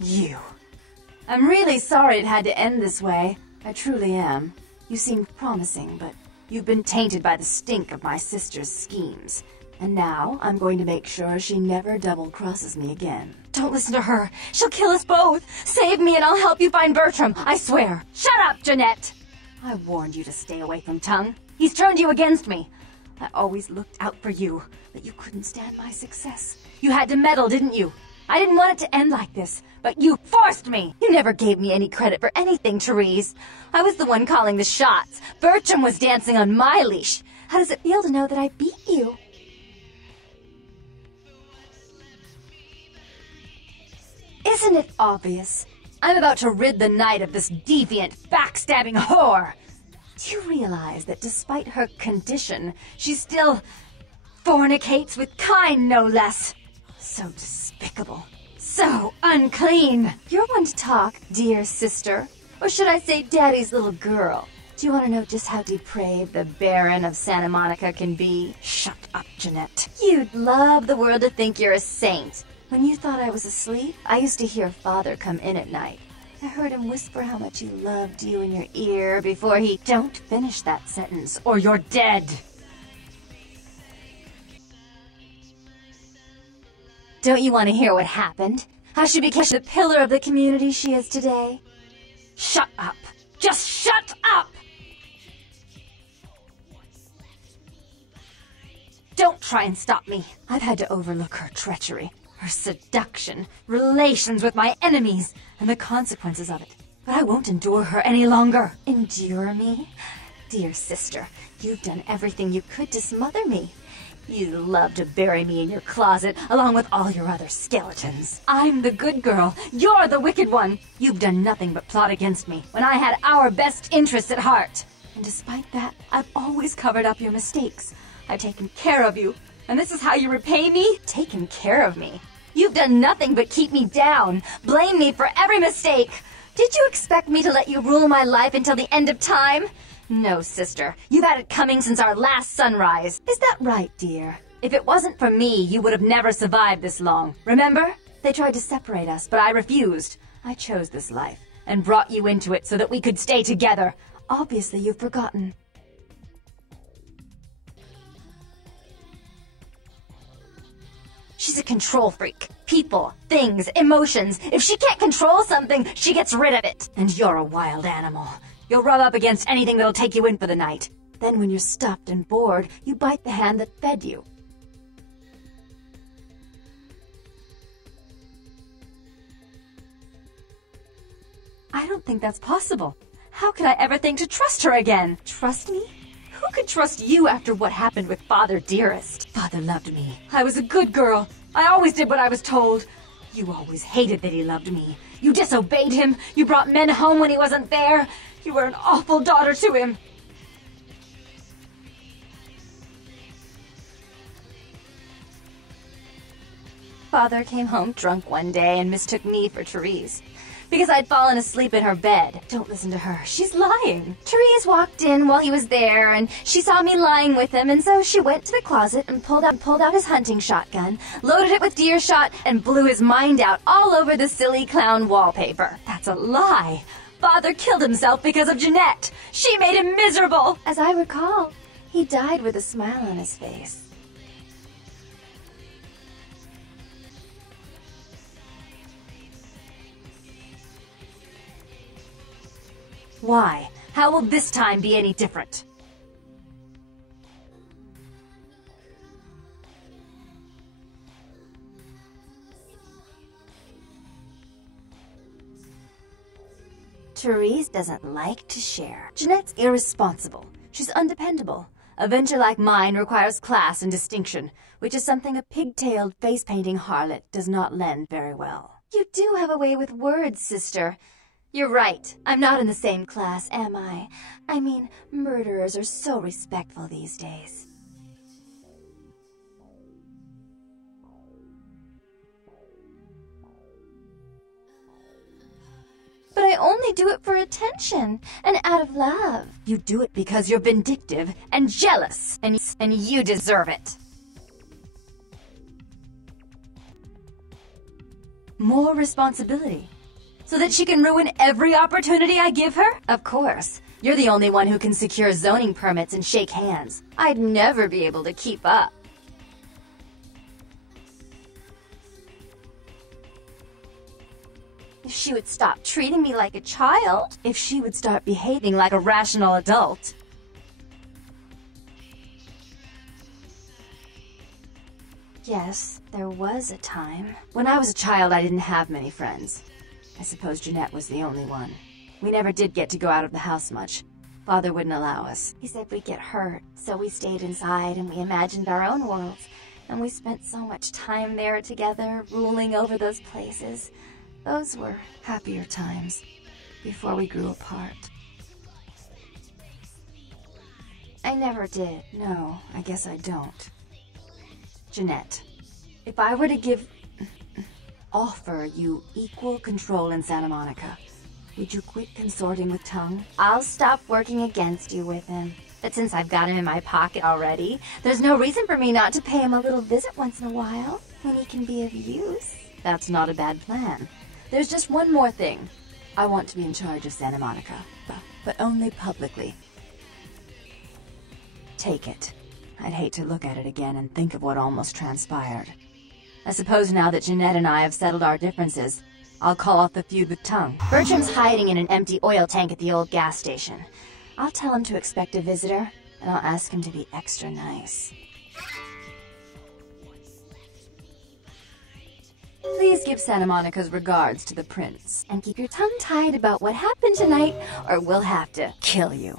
You. I'm really sorry it had to end this way. I truly am. You seemed promising, but you've been tainted by the stink of my sister's schemes. And now I'm going to make sure she never double-crosses me again. Don't listen to her. She'll kill us both. Save me and I'll help you find Bertram, I swear. Shut up, Jeanette! I warned you to stay away from Tongue. He's turned you against me. I always looked out for you, but you couldn't stand my success. You had to meddle, didn't you? I didn't want it to end like this, but you forced me! You never gave me any credit for anything, Therese. I was the one calling the shots. Bertram was dancing on my leash. How does it feel to know that I beat you? Isn't it obvious? I'm about to rid the night of this deviant, backstabbing whore! Do you realize that despite her condition, she still fornicates with kind, no less? So despicable. So unclean. You're one to talk, dear sister. Or should I say daddy's little girl? Do you want to know just how depraved the Baron of Santa Monica can be? Shut up, Jeanette. You'd love the world to think you're a saint. When you thought I was asleep, I used to hear Father come in at night. I heard him whisper how much he loved you in your ear before he... Don't finish that sentence, or you're dead! Don't you want to hear what happened? How she became the pillar of the community she is today? Shut up! Just shut up! Don't try and stop me. I've had to overlook her treachery, her seduction, relations with my enemies, and the consequences of it. But I won't endure her any longer. Endure me? Dear sister, you've done everything you could to smother me. You love to bury me in your closet, along with all your other skeletons. I'm the good girl. You're the wicked one. You've done nothing but plot against me, when I had our best interests at heart. And despite that, I've always covered up your mistakes. I've taken care of you. And this is how you repay me? Taken care of me? You've done nothing but keep me down, blame me for every mistake. Did you expect me to let you rule my life until the end of time? No, sister. You've had it coming since our last sunrise. Is that right, dear? If it wasn't for me, you would have never survived this long. Remember? They tried to separate us, but I refused. I chose this life, and brought you into it so that we could stay together. Obviously, you've forgotten. She's a control freak. People, things, emotions. If she can't control something, she gets rid of it. And you're a wild animal. You'll rub up against anything that'll take you in for the night. Then when you're stuffed and bored, you bite the hand that fed you. I don't think that's possible. How could I ever think to trust her again? Trust me? Who could trust you after what happened with Father Dearest? Father loved me. I was a good girl. I always did what I was told. You always hated that he loved me. You disobeyed him. You brought men home when he wasn't there. You were an awful daughter to him. Father came home drunk one day and mistook me for Therese. Because I'd fallen asleep in her bed. Don't listen to her. She's lying. Therese walked in while he was there, and she saw me lying with him, and so she went to the closet and pulled out his hunting shotgun, loaded it with deer shot, and blew his mind out all over the silly clown wallpaper. That's a lie. Father killed himself because of Jeanette. She made him miserable. As I recall, he died with a smile on his face. Why? How will this time be any different? Therese doesn't like to share. Jeanette's irresponsible. She's undependable. A venture like mine requires class and distinction, which is something a pigtailed, face-painting harlot does not lend very well. You do have a way with words, sister. You're right. I'm not in the same class, am I? I mean, murderers are so respectful these days. But I only do it for attention and out of love. You do it because you're vindictive and jealous, and you deserve it. More responsibility. So that she can ruin every opportunity I give her? Of course. You're the only one who can secure zoning permits and shake hands. I'd never be able to keep up. If she would stop treating me like a child. If she would start behaving like a rational adult. Yes, there was a time. When I was a child, I didn't have many friends. I suppose Jeanette was the only one. We never did get to go out of the house much. Father wouldn't allow us. He said we'd get hurt, so we stayed inside and we imagined our own worlds. And we spent so much time there together, ruling over those places. Those were happier times, before we grew apart. I never did. No, I guess I don't. Jeanette, if I were to offer you equal control in Santa Monica, would you quit consorting with Tongue? I'll stop working against you with him. But since I've got him in my pocket already, there's no reason for me not to pay him a little visit once in a while, when he can be of use. That's not a bad plan. There's just one more thing. I want to be in charge of Santa Monica, but only publicly. Take it. I'd hate to look at it again and think of what almost transpired. I suppose now that Jeanette and I have settled our differences, I'll call off the feud with Tongue. Bertram's hiding in an empty oil tank at the old gas station. I'll tell him to expect a visitor, and I'll ask him to be extra nice. Please give Santa Monica's regards to the prince. And keep your tongue tied about what happened tonight, or we'll have to kill you.